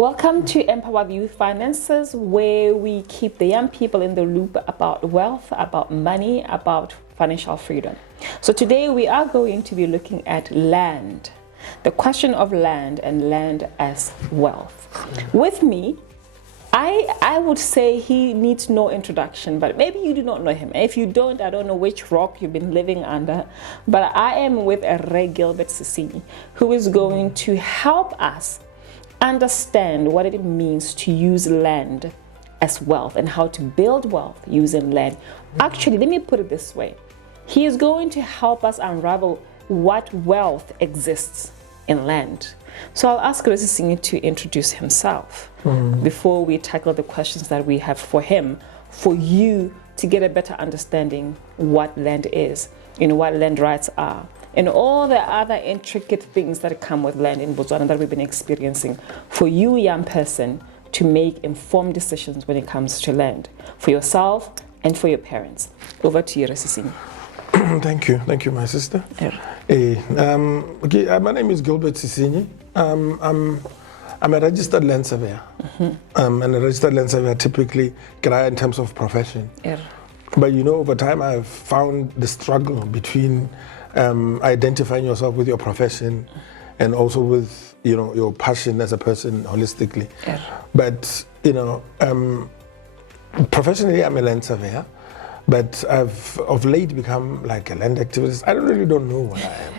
Welcome to Empower the Youth Finances, where we keep the young people in the loop about wealth, about money, about financial freedom. So today we are going to be looking at land, the question of land and land as wealth. With me, I would say he needs no introduction, but maybe you do not know him. If you don't, I don't know which rock you've been living under, but I am with a Gilbert Sesinyi, who is going to help us understand what it means to use land as wealth and how to build wealth using land. Actually, let me put it this way. He is going to help us unravel what wealth exists in land. So I'll ask Sesinyi to introduce himself before we tackle the questions that we have for him, for you to get a better understanding what land is, what land rights are, and all the other intricate things that come with land in Botswana that we've been experiencing, for you, young person, to make informed decisions when it comes to land, for yourself and for your parents. Over to you, Sesinyi. Thank you, my sister. My name is Gilbert Sesinyi. I'm a registered land surveyor. And a registered land surveyor typically in terms of profession. But over time I've found the struggle between identifying yourself with your profession and also with your passion as a person holistically. But professionally I'm a land surveyor, but I've of late become like a land activist. I don't know what I am.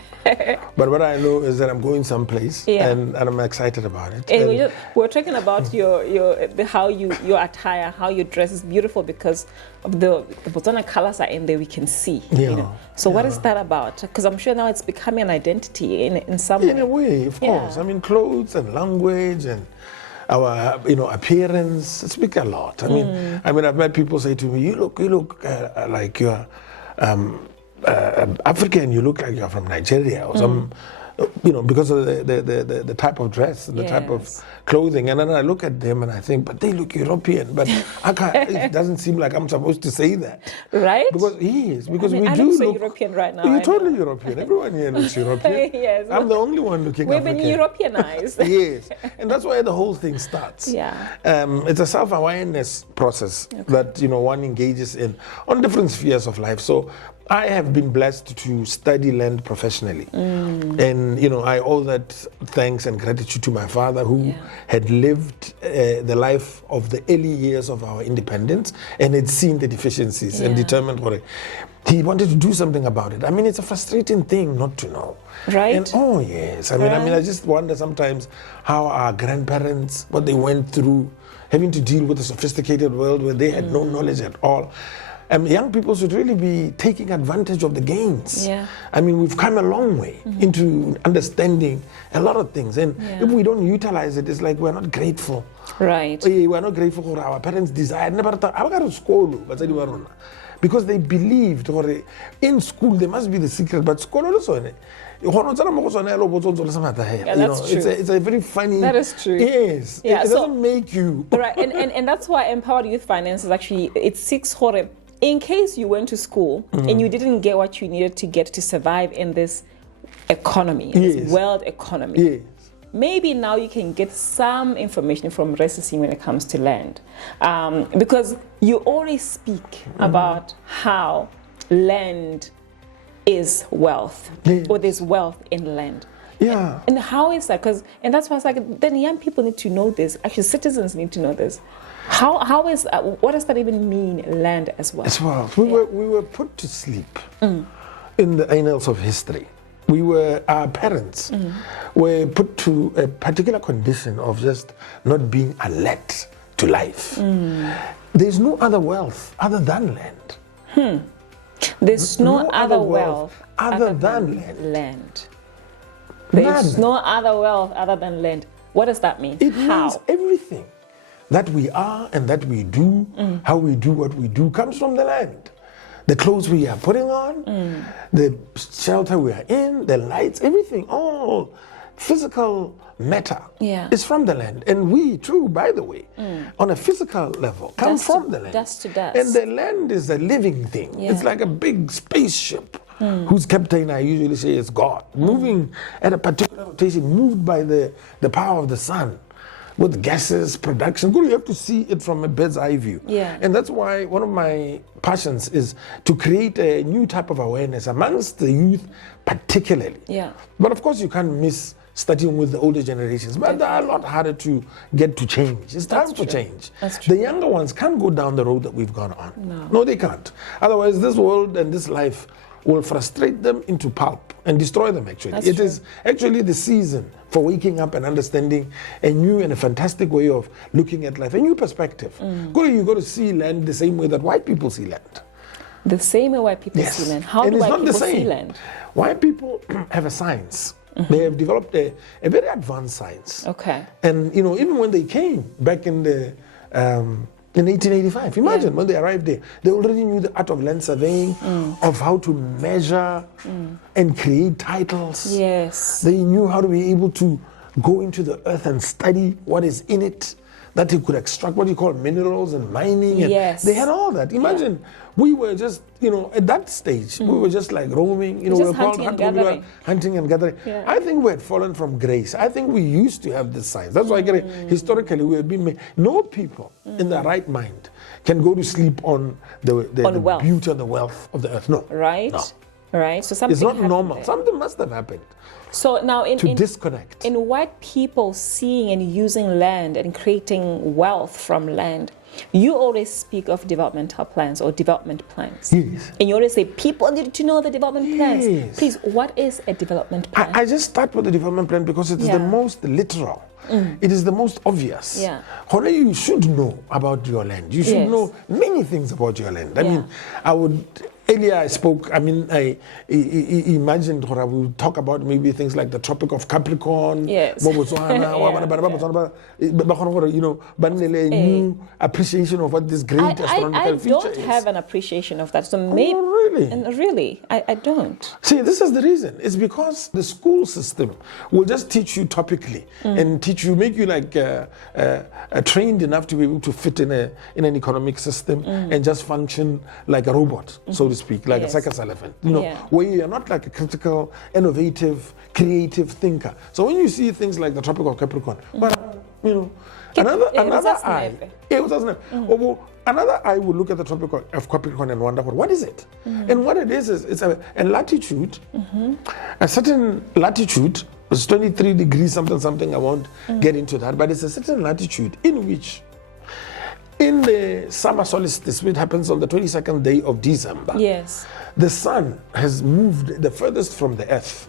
But what I know is that I'm going someplace, and I'm excited about it. And we're talking about your attire, how you dress is beautiful because of the Botswana colors are in there. We can see. So what is that about? Because I'm sure now it's becoming an identity in some way. In a way, of course. I mean, clothes and language and our appearance speak a lot. I mean, I've met people say to me, "You look like you're." African, you look like you're from Nigeria or some, because of the type of dress and the type of clothing. And then I look at them and I think, but they look European. But it doesn't seem like I'm supposed to say that. Right? Because we I do look European right now. You're totally European. Everyone here looks European. Yes. I'm the only one looking We've African. been Europeanized. Yes. And that's why the whole thing starts. It's a self-awareness process that one engages in on different spheres of life. So I have been blessed to study land professionally. And, I owe that thanks and gratitude to my father who had lived the life of the early years of our independence and had seen the deficiencies and determined what he wanted to do something about it. I mean, it's a frustrating thing not to know. Right. And I just wonder sometimes how our grandparents, what they went through, having to deal with a sophisticated world where they had no knowledge at all. Young people should really be taking advantage of the gains. I mean, we've come a long way into understanding a lot of things. And if we don't utilize it, it's like we're not grateful. Right. We're not grateful for our parents' desire. Because they believed in school there must be the secret, but school also. That's true. It's a very funny. That is true. Yes. It doesn't make you. Right. And that's why Empowered Youth Finances actually, it seeks for in case you went to school and you didn't get what you needed to get to survive in this economy, this world economy. Maybe now you can get some information from Sesinyi when it comes to land. Because you always speak about how land is wealth, or there's wealth in land. And how is that? And that's why it's like, then young people need to know this. Actually, citizens need to know this. What does that even mean, land as well? As well. We were put to sleep in the annals of history. Our parents were put to a particular condition of just not being alert to life. There's no other wealth other than land. There's no other wealth other than land. There's no other wealth other than land. What does that mean? It means everything that we are and that we do, how we do what we do, comes from the land. The clothes we are putting on, the shelter we are in, the lights, everything, all physical matter is from the land. And we too, by the way, on a physical level, come from the land. Dust to dust. And the land is a living thing. It's like a big spaceship whose captain I usually say is God, moving at a particular rotation, moved by the power of the sun. with gases, production. You have to see it from a bird's eye view. Yeah. And that's why one of my passions is to create a new type of awareness amongst the youth, particularly. Yeah. But of course, you can't miss studying with the older generations. But they are a lot harder to get to change. It's time for change. That's true. The younger ones can't go down the road that we've gone on. No, they can't. Otherwise, this world and this life will frustrate them into pulp and destroy them, actually. It is actually the season for waking up and understanding a new and a fantastic way of looking at life, a new perspective. You got to see land the same way that white people see land. The same way white people see land. How do white people see land? White people have a science. They have developed a very advanced science. Okay. And, even when they came back in 1885, imagine when they arrived there, they already knew the art of land surveying, of how to measure and create titles. Yes. They knew how to be able to go into the earth and study what is in it, that they could extract what you call minerals and mining. And they had all that. Imagine we were just, at that stage, we were just like roaming, we were called hunting and gathering. Yeah. I think we had fallen from grace. I think we used to have this science. That's why historically we have been made. No people in their right mind can go to sleep on the beauty and the wealth of the earth. No. Right. No. Right. So something it's not normal. there. Something must have happened. So now to disconnect. In white people seeing and using land and creating wealth from land, you always speak of developmental plans or development plans. Yes. And you always say people need to know the development plans. Yes. Please, what is a development plan? I just start with the development plan because it is the most literal. It is the most obvious. Yeah. Honey, you should know about your land. You should know many things about your land. I mean, earlier I spoke, I imagined I would talk about maybe things like the Tropic of Capricorn, new appreciation of what this great astronomical feature is. I don't have an appreciation of that. So maybe, really, I don't. See, this is the reason. It's because the school system will just teach you topically and make you like trained enough to be able to fit in an economic system and just function like a robot, so to speak, like a circus elephant. Where you are not like a critical, innovative, creative thinker. So when you see things like the Tropic of Capricorn, another eye will look at the Tropic of Capricorn and wonder, what is it? And what it is it's a latitude, a certain latitude. It's 23 degrees something. I won't get into that, but it's a certain latitude in which, in the summer solstice, which happens on the 22nd day of December, the sun has moved the furthest from the earth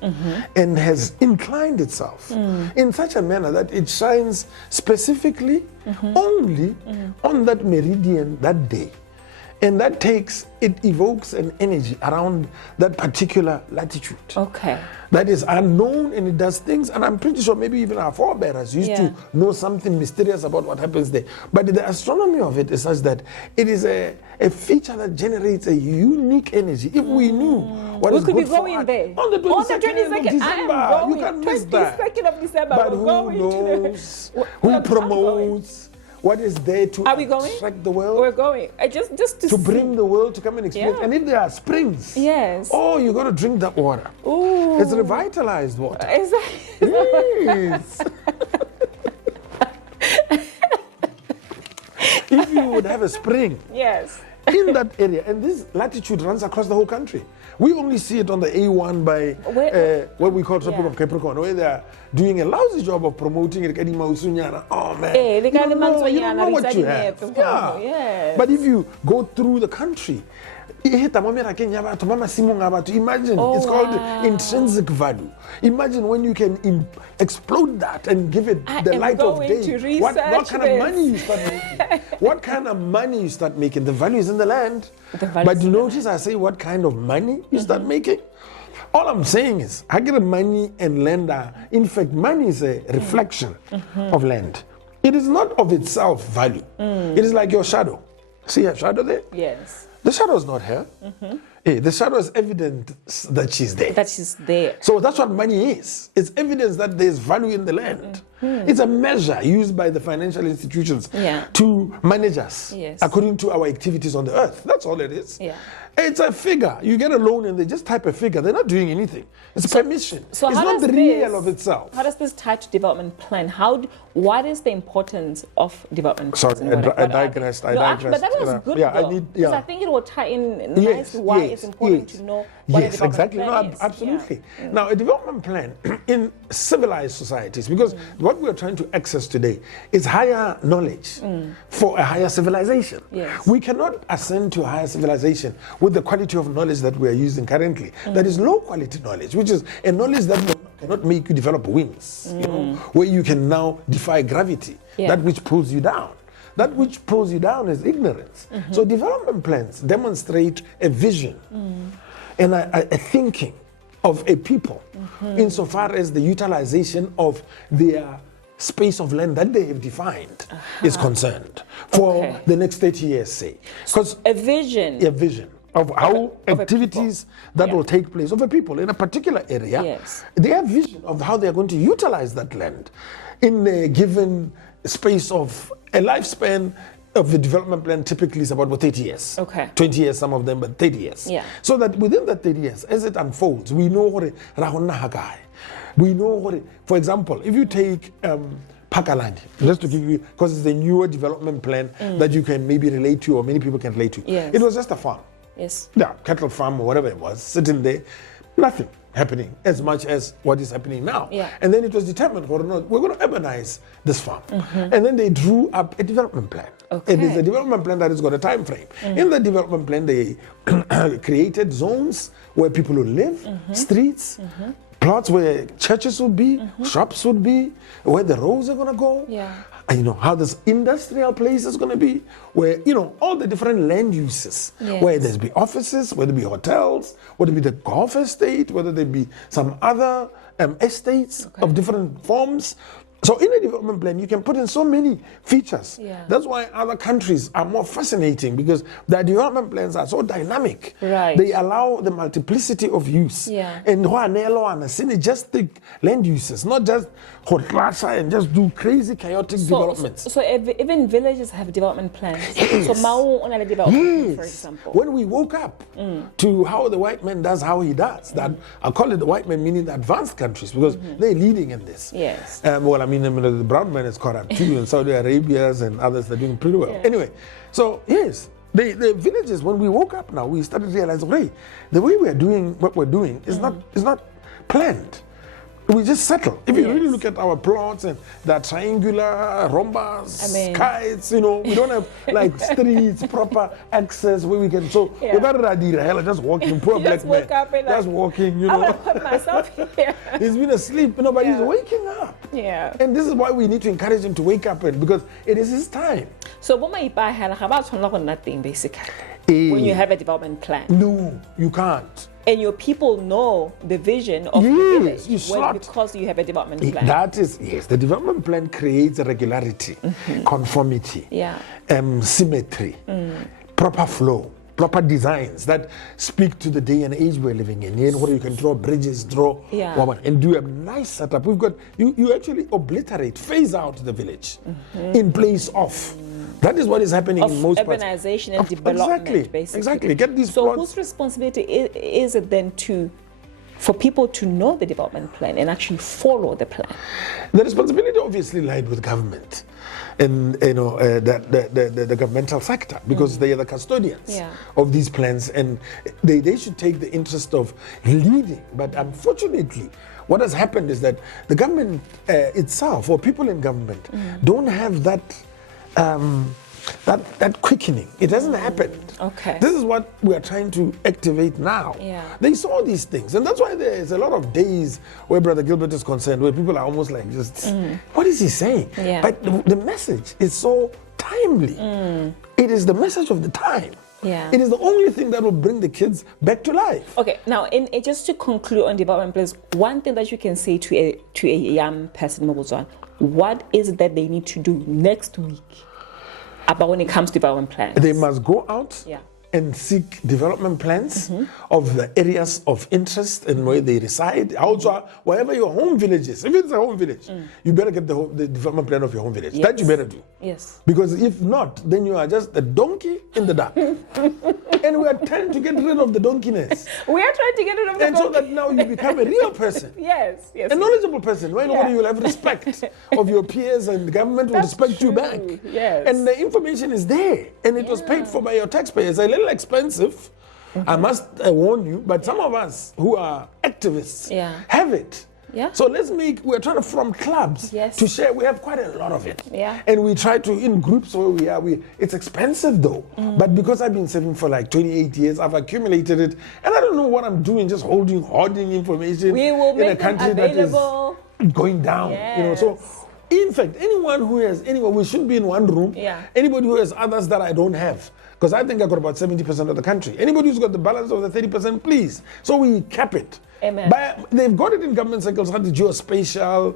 and has inclined itself in such a manner that it shines specifically only on that meridian that day. And it evokes an energy around that particular latitude. Okay. That is unknown, and it does things, and I'm pretty sure maybe even our forebears used to know something mysterious about what happens there. But the astronomy of it is such that it is a feature that generates a unique energy. If we knew what is good for us, there. On the 22nd of December, you can miss that. 22nd of December, but who knows? Who promotes? What is there to attract the world? We're going. Just to bring the world to come and experience. And if there are springs, you got to drink that water. Ooh. It's revitalized water. Exactly. Yes. If you would have a spring. In that area, and this latitude runs across the whole country. We only see it on the A1 by what we call Tropic of Capricorn, where they are doing a lousy job of promoting it. Oh man, you don't know what you have. But if you go through the country, imagine, it's called intrinsic value. Imagine when you can explode that and give it the light of day. What kind of money you start making? What kind of money you start making? The value is in the land. But you notice I say what kind of money you start making? All I'm saying is, I get money and land are, in fact, money is a reflection of land. It is not of itself value. It is like your shadow. See your shadow there? Yes. The shadow is not here. The shadow is evident that she's there. That she's there. So that's what money is. It's evidence that there's value in the land. It's a measure used by the financial institutions to manage us according to our activities on the earth. That's all it is. It's a figure. You get a loan and they just type a figure. They're not doing anything. It's permission. So it's not the real of itself. How does this tie to development plan? What is the importance of development plan? Sorry, I digressed. But that was good though. Because I think it will tie in nicely why it's important to know what a development plan is. Absolutely. Now, a development plan in civilized societies, because what we're trying to access today is higher knowledge for a higher civilization. We cannot ascend to a higher civilization with the quality of knowledge that we are using currently. That is low quality knowledge, which is a knowledge that cannot make you develop wings, you know, where you can now defy gravity, that which pulls you down. That which pulls you down is ignorance. So development plans demonstrate a vision and a thinking of a people insofar as the utilization of their space of land that they have defined is concerned for the next 30 years, say. Because a vision of how activities that will take place of a people in a particular area. They have vision of how they are going to utilize that land in a given space of a lifespan of the development plan. Typically is about 30 years. 20 years, some of them, but 30 years. So that within that 30 years, as it unfolds, we know what we know what for example, if you take Pakaland, just to give you, because it's a newer development plan that you can maybe relate to or many people can relate to. It was just a farm. Cattle farm or whatever it was, sitting there, nothing happening as much as what is happening now. And then it was determined, we're going to urbanize this farm. And then they drew up a development plan. It is a development plan that has got a time frame. In the development plan, they created zones where people will live, streets, plots where churches would be, shops would be, where the roads are going to go. And you know how this industrial place is going to be, where you know all the different land uses, where there's be offices, whether it be hotels, whether it be the golf estate, whether there be some other estates of different forms. So in a development plan, you can put in so many features. That's why other countries are more fascinating, because their development plans are so dynamic. They allow the multiplicity of use. And synergistic land uses, not just and just do crazy chaotic developments. So even villages have development plans. So Mao on a development, for example. When we woke up to how the white man does how he does, that I call it the white man, meaning the advanced countries, because they're leading in this. Well, I mean, the brown man is corrupt too, and Saudi Arabia and others are doing pretty well. Anyway, so yes, the villages, when we woke up now, we started realizing, hey, the way we are doing what we're doing is not planned. We just settle. If you really look at our plots and the triangular rhombus, kites, you know, we don't have like streets, proper access where we can. So we got Radira, just walking, poor black man, just walking, you know. I want to put myself here. He's been asleep, you know, but he's waking up. And this is why we need to encourage him to wake up, because it is his time. So what might buy nothing basically when you have a development plan? No, you can't. And your people know the vision of the village because you have a development plan. That is, the development plan creates a regularity, conformity, symmetry, proper flow, proper designs that speak to the day and age we're living in. Where you can draw bridges, and do a nice setup. We've got, you actually obliterate, phase out the village in place of. That is what is happening in most parts. Urbanization and development, basically. Exactly. Get these plots. Whose responsibility is it then for people to know the development plan and actually follow the plan? The responsibility obviously lied with government and the governmental sector, because they are the custodians of these plans, and they should take the interest of leading. But unfortunately, what has happened is that the government itself, or people in government, don't have that quickening. It hasn't happened. This is what we are trying to activate now. They saw these things, and that's why there's a lot of days where Brother Gilbert is concerned, where people are almost like, just what is he saying? But the message is so timely. It is the message of the time. It is the only thing that will bring the kids back to life. Now, just to conclude on development plans, one thing that you can say to a young person, what is it that they need to do next week about when it comes to development plans? They must go out and seek development plans of the areas of interest and where they reside. Also, wherever your home village is, if it's a home village, you better get the development plan of your home village. That you better do. Yes. Because if not, then you are just a donkey in the dark. And we are trying to get rid of the donkeyness. We are trying to get rid of the And so that now you become a real person. Yes, yes. A knowledgeable person. Where you will have respect of your peers and the government will respect you back. Yes. And the information is there. And it was paid for by your taxpayers. A little expensive, I must warn you, but some of us who are activists have it. Yeah. So we're trying to form clubs to share. We have quite a lot of it. Yeah. And we try to, in groups where we are, it's expensive though. But because I've been saving for like 28 years, I've accumulated it. And I don't know what I'm doing, just hoarding information in a country that is going down. Yes. You know, so in fact, we should be in one room. Yeah. Anybody who has others that I don't have. Because I think I got about 70% of the country. Anybody who's got the balance of the 30%, please. So we cap it. Amen. But they've got it in government circles, the geospatial,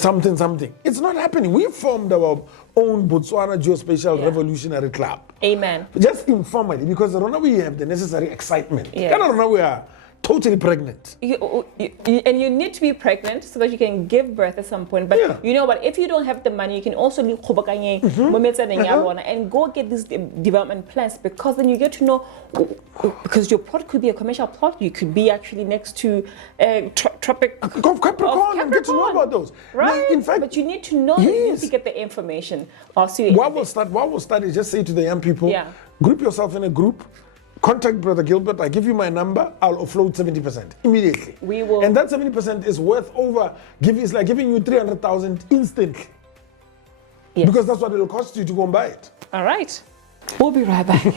something. It's not happening. We formed our own Botswana Geospatial Revolutionary Club. Amen. Just informally, because we have the necessary excitement. Yes. We are totally pregnant. And you need to be pregnant so that you can give birth at some point. But you know what? If you don't have the money, you can also leave and go get these development plans, because then you get to know, because your plot could be a commercial plot. You could be actually next to tropic Capricorn and get to know about those. Right. Now, in fact, but you need to know, you need to get the information. What we'll start is just say to the young people, group yourself in a group. Contact Brother Gilbert. I give you my number. I'll offload 70% immediately. We will. And that 70% is worth it's like giving you 300,000 instantly. Yes. Because that's what it'll cost you to go and buy it. All right. We'll be right back.